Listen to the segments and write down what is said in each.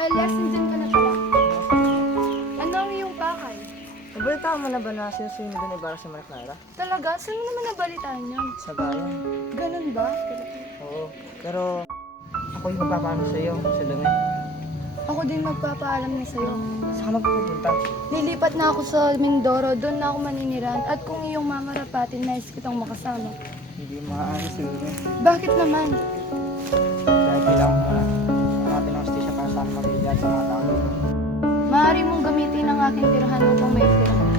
Elias, nandyan ka na pala. Ano ang iyong pakay? Nabalitaan mo na ba na sinusunod doon Ibarra si Maria Clara? Talaga? Saan mo naman nabalitaan yan? Sa bayan. Ganun ba? Oo. Pero ako yung magpapaano sa iyo sa dumi. Ako din magpapaalam na sa'yo. Saan ka magpupunta? Nilipat na ako sa Mindoro, doon na ako maniniran. At kung iyong mamarapatin, nais kitang makasama. Hindi maaari sa dumi. Bakit naman? Dahil kailangan mo na ang ating hostisya para sa aking mabilidad sa mga tao. Maaari mong gamitin ang aking tirahan upang may tirahan ka.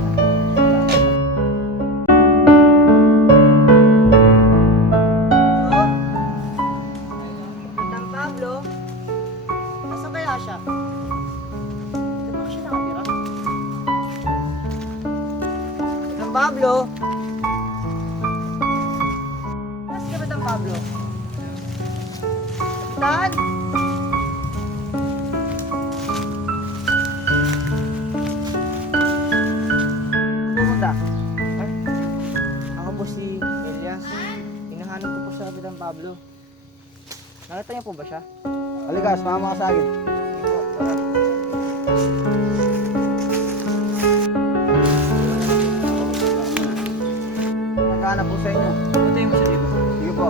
Kapitang Pablo? Nasa kaya siya? Di ba siya nakatira? Kapitang Pablo? Nasa Kapitang Pablo? Kapitan? Pumunta? Ay, ako po si Elias. Hinahanap ko po sa Kapitang Pablo. Nakita niyo po ba siya? Halika, sumama ka sa akin. Hindi po, tara. Magkahanap po sa inyo. Puntayin mo siya dito. Sige po.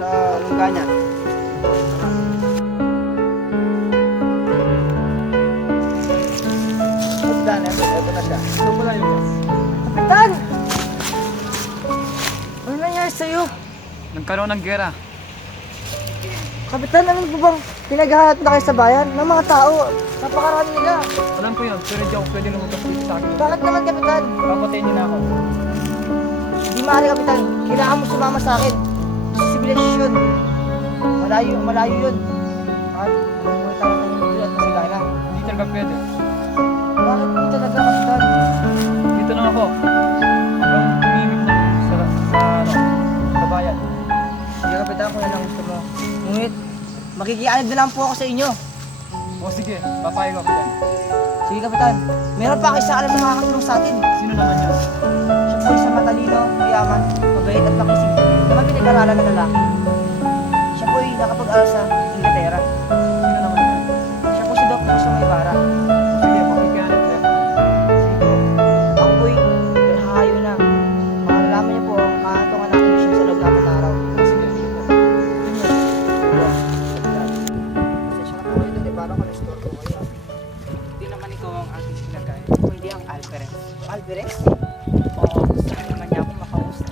Sa Lungganyan. Kapitan, eto na siya. Ito pala Elias. Kapitan! Ano nangyari sa'yo? Nagkaroon ng gera. Kapitan, ano po bang pinaghahanap na kayo sa bayan ng mga tao? Napakarami nila. Alam ko yun, pero hindi ako pwede lumabas dito sa akin. Bakit naman, Kapitan? Papatayin niyo na ako. Hindi maaari, Kapitan. Kailangan mo sumama sa akin. Sa sibilisasyon. Malayo, malayo yun. At umuwi tayo ng hindi at masigala. Hindi talaga pwede. Bakit po talaga, Kapitan? Dito lang ako. Hanggang umimik na sa bayan. Sige, Kapitan, kung yan ang gusto mo. Ngunit, makikialad na lang po ako sa inyo. O sige, papayag ako dyan. Sige, Kapitan. Meron pa kayo sa alam na makakatulong sa atin. Sino naman yun? Siya po isang matalino, mayaman, mabait at makisig. Naman pinag-aralan na lalaki. Siya po ay nakapag-aral sa Inglaterra. Sino naman yun? Siya po si Dr. Jose Ibarra. Sige, makikihanap tayo. Sige po. Ako po'y hahayo na. Malalaman niyo po ang kahatungan natin siya sa loob ng 4 araw. Sige, sige po. Pasensya na po kayo doon, Ibarra, kung na-store ko kayo. Hindi naman ikaw ang ating sinagay. Hindi ang Alvarez. Alvarez? Oo, gusto naman niya akong makausap.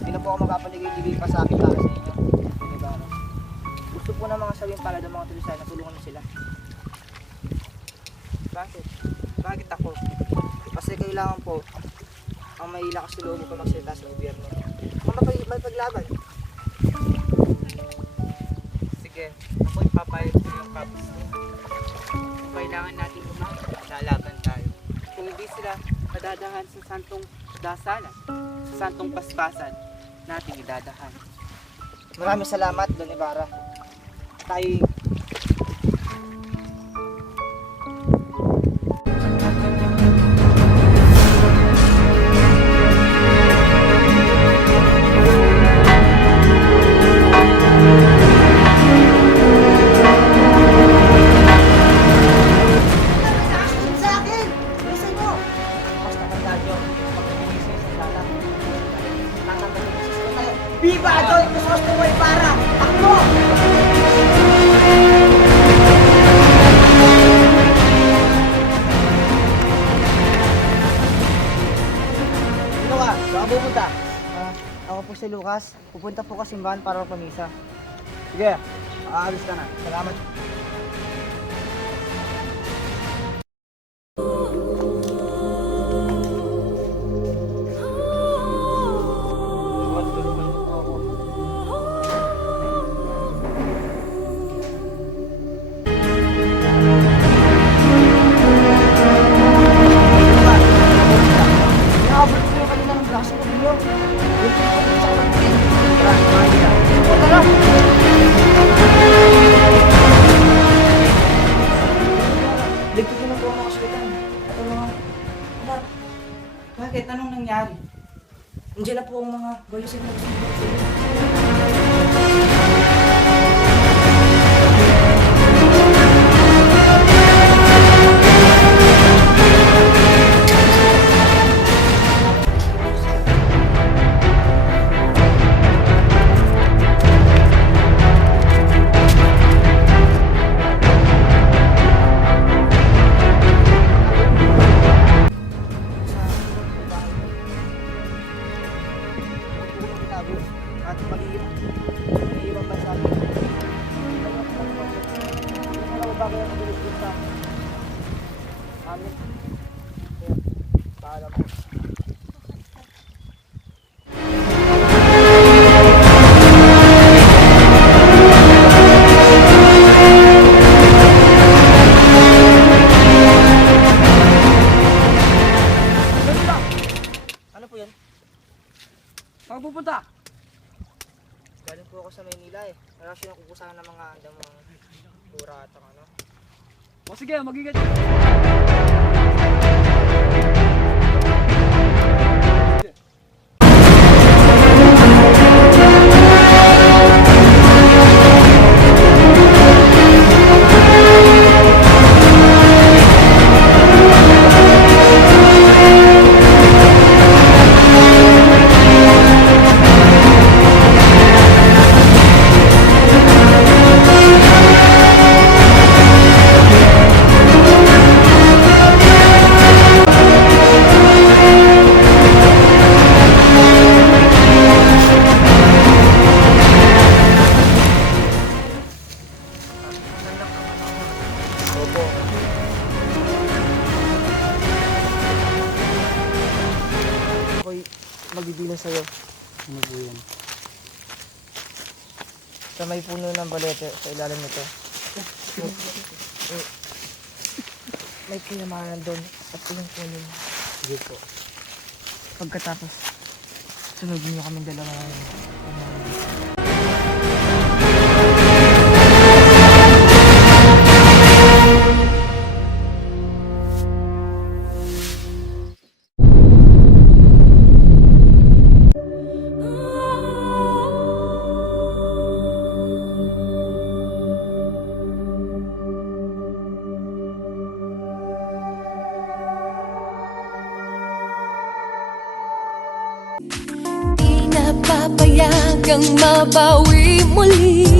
Hindi na po ako magpapaligay-ligay pa sa akin para sa inyo. Ibarra. Gusto po ng mga sabihin pala ng mga tulisan na tulungan niyo sila. Bakit? Bakit ako? Kasi kailangan po ang may lakas sa loob upang magsalita sa gobyerno. Ang mapaglaban. Sige, ako'y papayag ko yung kapis ko. Kung kailangan natin umaga, lalaban tayo. Kung hindi sila madadahan sa santong dasalan, sa santong paspasan, nating idadahan. Maraming salamat, Don Ibarra. Tayo sa akin! Bilisan mo! Mas nakandaan nyo, pagkakinig sa isang sala. Tatanggalin mo sa isang tayo. Viva Don Crisostomo Ibarra! Ako! Sino ka? Saan ka pupunta? Ako po si Lucas. Pupunta po ka simbahan para pamisa. Sige, aalis ka na. Salamat. Tulungan mo po ako. Nakabot ko yung kanina ng braso ko ninyo. Yung pinapagod sa kapatid. Tara, Maria. O, tara! Ligpit na po ang mga kasulitan. At ang mga anak. Bakit? Anong nangyari? Nandiyan na po ang mga bayusin na gusto nyo. amin. Kaya, paalam po. Ano po yun? Saan pupunta? Galing po ako sa Maynila eh. Wala siya kukusahan ng mga damang tura at ang ano. O sige, magiging. Opo. Ako'y magbibilang sa'yo. Ano po yan? Sa may puno ng balete, sa ilalim nito. May kinamahan doon at yung puno mo. Sige po. Pagkatapos, sunugin niyo kaming dalawa ngayon. Di napapayagang mabawi muli